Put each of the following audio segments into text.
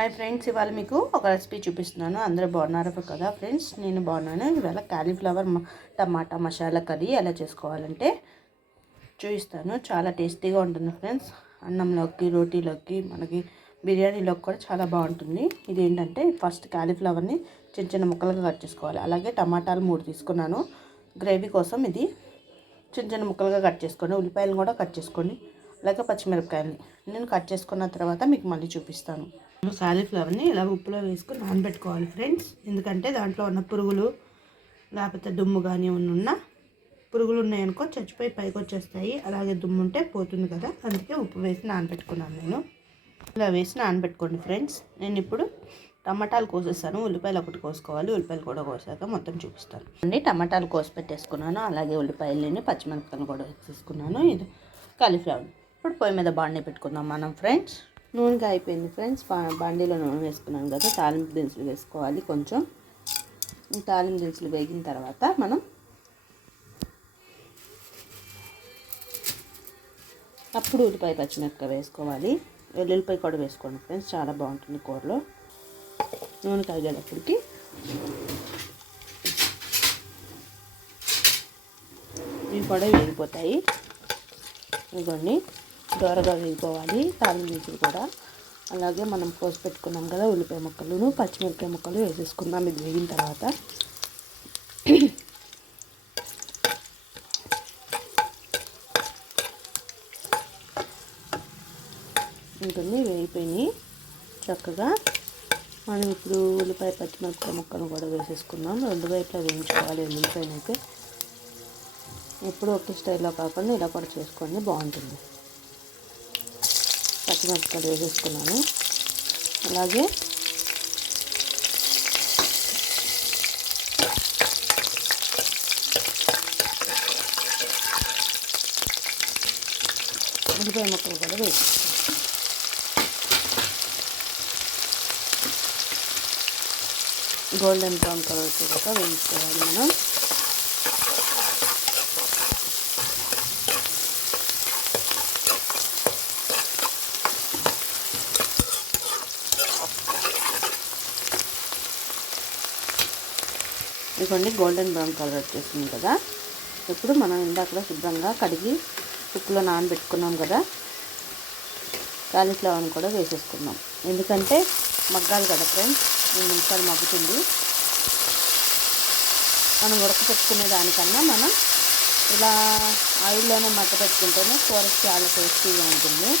Hi friends, ఇవాళ మీకు ఒక రెసిపీ చూపిస్తున్నాను. అందరూ బాగున్నారు కదా ఫ్రెండ్స్? నేను బాగున్నాను. ఇవాళ కాలీఫ్లవర్ టమాటా మసాలా కర్రీ ఎలా చేసుకోవాలంటే చూపిస్తాను. చాలా టేస్టీగా ఉంటుంది ఫ్రెండ్స్. అన్నంలోకి, రోటీలోకి, మనకి బిర్యానీలోకి కూడా చాలా బాగుంటుంది. ఇది ఏంటంటే ఫస్ట్ కాలీఫ్లవర్ని చిన్న చిన్న ముక్కలుగా కట్ చేసుకోవాలి. అలాగే టమాటాలు 3 తీసుకున్నాను గ్రేవీ కోసం. ఇది చిన్న చిన్న ముక్కలుగా కట్ చేసుకోండి. ఉల్లిపాయలు కూడా కట్ చేసుకోండి. అలాగే పచ్చిమిరపకాయలు నేను కట్ చేసుకున్న తర్వాత మీకు మళ్ళీ చూపిస్తాను. కాలీఫ్లవర్ని ఇలా ఉప్పులో వేసుకొని నానబెట్టుకోవాలి ఫ్రెండ్స్. ఎందుకంటే దాంట్లో ఉన్న పురుగులు లేకపోతే దుమ్ము కానీ ఉన్న పురుగులు ఉన్నాయనుకో చచ్చిపోయి పైకి వచ్చేస్తాయి. అలాగే దుమ్ము ఉంటే పోతుంది కదా, అందుకే ఉప్పు వేసి నానబెట్టుకున్నాను. నేను ఇలా వేసి నానబెట్టుకోండి ఫ్రెండ్స్. నేను ఇప్పుడు టమాటాలు కోసేస్తాను. ఉల్లిపాయలు ఒకటి కోసుకోవాలి. ఉల్లిపాయలు కూడా కోసాక మొత్తం చూపిస్తాను అండి. టమాటాలు కోసి పెట్టేసుకున్నాను. అలాగే ఉల్లిపాయలని పచ్చిమిరపకాయలు కూడా వేసేసుకున్నాను. ఇది కాలీఫ్లవర్. ఇప్పుడు పొయ్యి మీద బాండీ పెట్టుకుందాం మనం ఫ్రెండ్స్. నూనెగా అయిపోయింది ఫ్రెండ్స్. బాండీలో నూనె వేసుకున్నాను కదా, తాలింపు దినుసులు వేసుకోవాలి. కొంచెం ఈ తాలింపు దినుసులు వేగిన తర్వాత మనం అప్పుడు ఉల్లిపాయ పచ్చిమిరపకాయ వేసుకోవాలి. వెల్లుల్లిపాయ కూడా వేసుకోండి ఫ్రెండ్స్, చాలా బాగుంటుంది కూరలో. నూనె కాగేటప్పటికి ఇవి కూడా వేగిపోతాయి. ఇదిగోండి, దోరగా వేగిపోవాలి తాలింపు దినుసులు కూడా. అలాగే మనం కోసి పెట్టుకున్నాం కదా ఉల్లిపాయ ముక్కలను పచ్చిమిరపకాయ ముక్కలు వేసేసుకుందాం. ఇది వేగిన తర్వాత ఉంటుంది. వేగిపోయి చక్కగా మనం ఇప్పుడు ఉల్లిపాయ పచ్చిమిరపకాయ ముక్కలను కూడా వేసేసుకుందాం. 2 వైపులా వేయించుకోవాలి. ఉల్లిపాయను అయితే ఎప్పుడు ఒకే స్టైల్లో కాకుండా ఇలా కూడా చేసుకోండి, బాగుంటుంది. పచ్చిమిరపకాయలు వేసేసుకున్నాను. అలాగే ఉల్లిపాయ ముక్కలు కూడా వేసేసుకున్నాను. గోల్డెన్ బ్రౌన్ కలర్ వచ్చేదాక వేయించుకోవాలి మనం. ఇదిగోండి, గోల్డెన్ బ్రౌన్ కలర్ వచ్చేసింది కదా. ఇప్పుడు మనం ఇందాక శుభ్రంగా కడిగి ఉప్పులో నానబెట్టుకున్నాం కదా కాలీఫ్లవర్ని కూడా వేసేసుకుందాం. ఎందుకంటే మగ్గాలి కదా ఫ్రెండ్స్, 2 నిమిషాలు మగ్గుతుంది. మనం ఉడకపెట్టుకునే దానికన్నా మనం ఇలా ఆయిల్లోనే మగ్గ పెట్టుకుంటేనే కూర చాలా టేస్టీగా ఉంటుంది.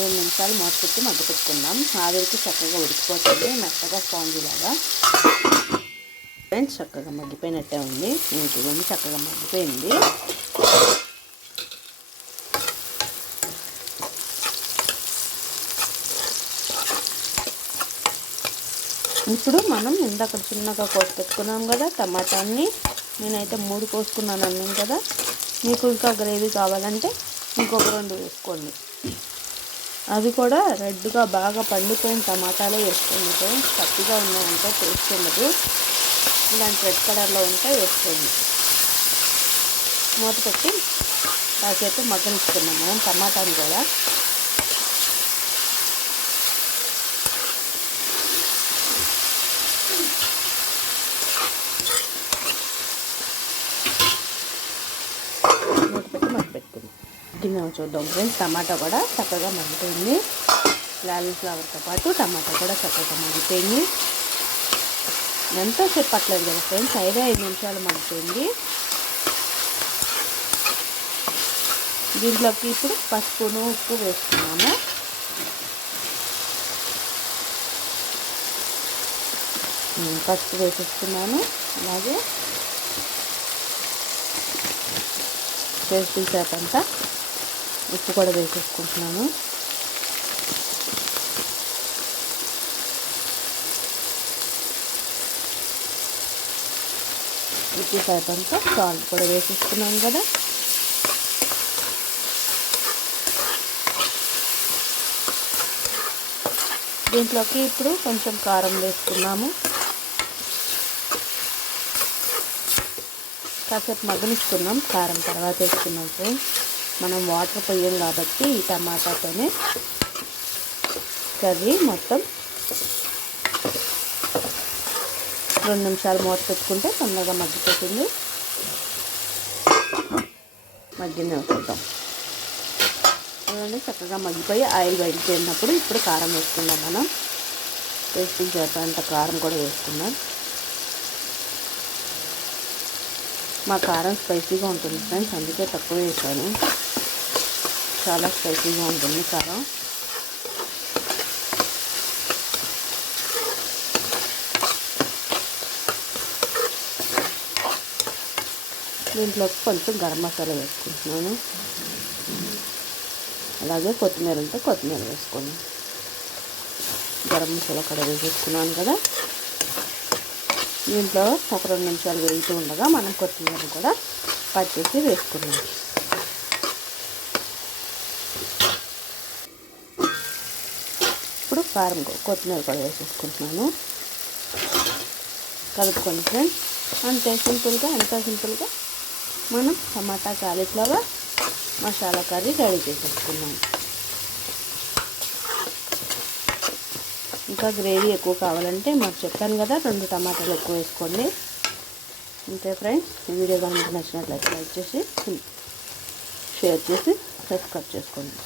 రెండు నిమిషాలు మూత పెట్టి మగ్గ పెట్టుకుందాం. ఆవిరికి చక్కగా ఉడికిపోతుంది, మెత్తగా స్పాంజీ లాగా. ఫ్రెండ్స్, చక్కగా మగ్గిపోయినట్టే ఉంది. నేను చూడండి, చక్కగా మగ్గిపోయింది. ఇప్పుడు మనం ఇందాక చిన్నగా కోసి పెట్టుకున్నాం కదా టమాటాన్ని. నేనైతే 3 కోసుకున్నాను అన్నాను కదా. మీకు ఇంకా గ్రేవీ కావాలంటే ఇంకొక 2 వేసుకోండి. అవి కూడా రెడ్గా బాగా పండిపోయిన టమాటాలే వేసుకోండి ఫ్రెండ్స్. పచ్చిగా ఉన్నాయంటే టేస్ట్ ఉండదు. ఇలాంటి రెడ్ కలర్లో ఉంటే వేసుకోండి. మూత పెట్టి కాసేపు మగ్గనిచ్చుకున్నాం మనం టమాటాని కూడా. మూత పెట్టి మగ్గపెట్టుకుందాం. చూద్దాం ఫ్రెండ్స్. టమాటా కూడా చక్కగా మగ్గిపోయింది. కాలీఫ్లవర్తో పాటు టమాటా కూడా చక్కగా మగ్గిపోయింది. ఎంతో సేపు పట్టలేదు కదా ఫ్రెండ్స్, 5 నిమిషాలు మగ్గిపోయింది. దీంట్లోకి ఇప్పుడు పసుపును ఉప్పు వేసుకున్నాము. పసుపు వేసేస్తున్నాను. అలాగే టేస్ట్ చేపంతా ఉప్పు కూడా వేసేసుకుంటున్నాను. ఉప్పు చేపంతా సాల్ట్ కూడా వేసేసుకున్నాను కదా. దీంట్లోకి ఇప్పుడు కొంచెం కారం వేసుకున్నాము. కాసేపు మగ్గనిస్తున్నాం. కారం తర్వాత వేసుకున్నాం ఫ్రెండ్స్. మనం వాటర్ పోయాం కాబట్టి ఈ టమాటాతోనే కర్రీ మొత్తం 2 నిమిషాలు మూత పెట్టుకుంటే తొందరగా మగ్గిపోతుంది. మగ్గిన చూద్దాం. చక్కగా మగ్గిపోయి ఆయిల్ బయటకు వెళ్ళినప్పుడు ఇప్పుడు కారం వేసుకుందాం. మనం టేస్టింగ్ చేసేంత కారం కూడా వేసుకుందాం. మా కారం స్పైసీగా ఉంటుంది ఫ్రెండ్స్, అందుకే తక్కువ వేసాను. చాలా స్పైసీగా ఉంటుంది కారం. దీంట్లోకి కొంచెం గరం మసాలా వేసుకుంటున్నాను. అలాగే కొత్తిమీర ఉంటే కొత్తిమీర వేసుకోండి. గరం మసాలా కూడా వేసేసుకున్నాను కదా. దీంట్లో ఒక 2 నిమిషాలు వేగుతూ ఉండగా మనం కొత్తిమీర కూడా కట్ చేసి వేసుకున్నాం. ఇప్పుడు కారం కొత్తిమీర కూడా వేసేసుకుంటున్నాను. కలుపుకోండి ఫ్రెండ్స్. అంతే సింపుల్గా, ఎంత సింపుల్గా మనం టమాటా కాలీఫ్లవర్ మసాలా కర్రీ రెడీ చేసేసుకున్నాం. ఇంకా గ్రేవీ ఎక్కువ కావాలంటే మాకు చెప్పాను కదా 2 టమాటాలు ఎక్కువ వేసుకోండి. అంతే ఫ్రెండ్స్. ఈ వీడియో కానీ మీకు నచ్చినట్లయితే లైక్ చేసి షేర్ చేసి సబ్స్క్రైబ్ చేసుకోండి.